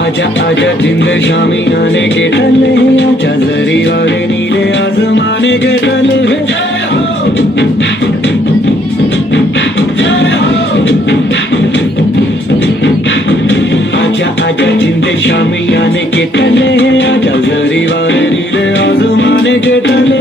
आजा आजा जिंद शामी आने के तले, आजा जरी वाले नीले आसमाने के तले। आजा आजा जिंद शामी आने के तले, आजा जरी वाले नीले आसमाने के तले।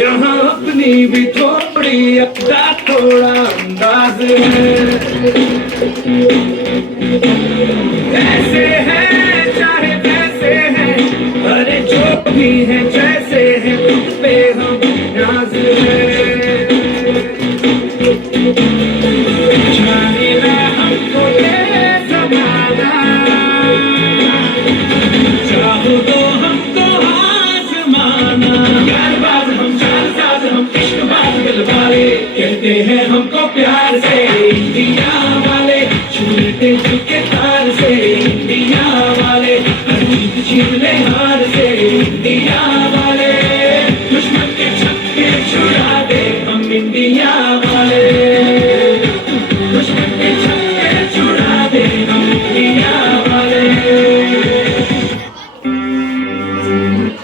यहाँ अपनी भी थोड़ी अपना थोड़ा अंदाज है। ऐसे है चाहे वैसे है, अरे जो भी है जैसे है, तुम पे हम नाज है। जाने ना हमको ये जमाना, चाहो तो हमको आसमाना। यारबाज हम चालबाज हम इश्कबाज दिलवाले, कहते हैं हमको प्यार से इंडिया वाले। छूटे झुके तार से इंडिया वाले, हर जीत छीन ले हार से इंडिया वाले। दुश्मन के छक्के छुड़ा दे हम इंडिया वाले।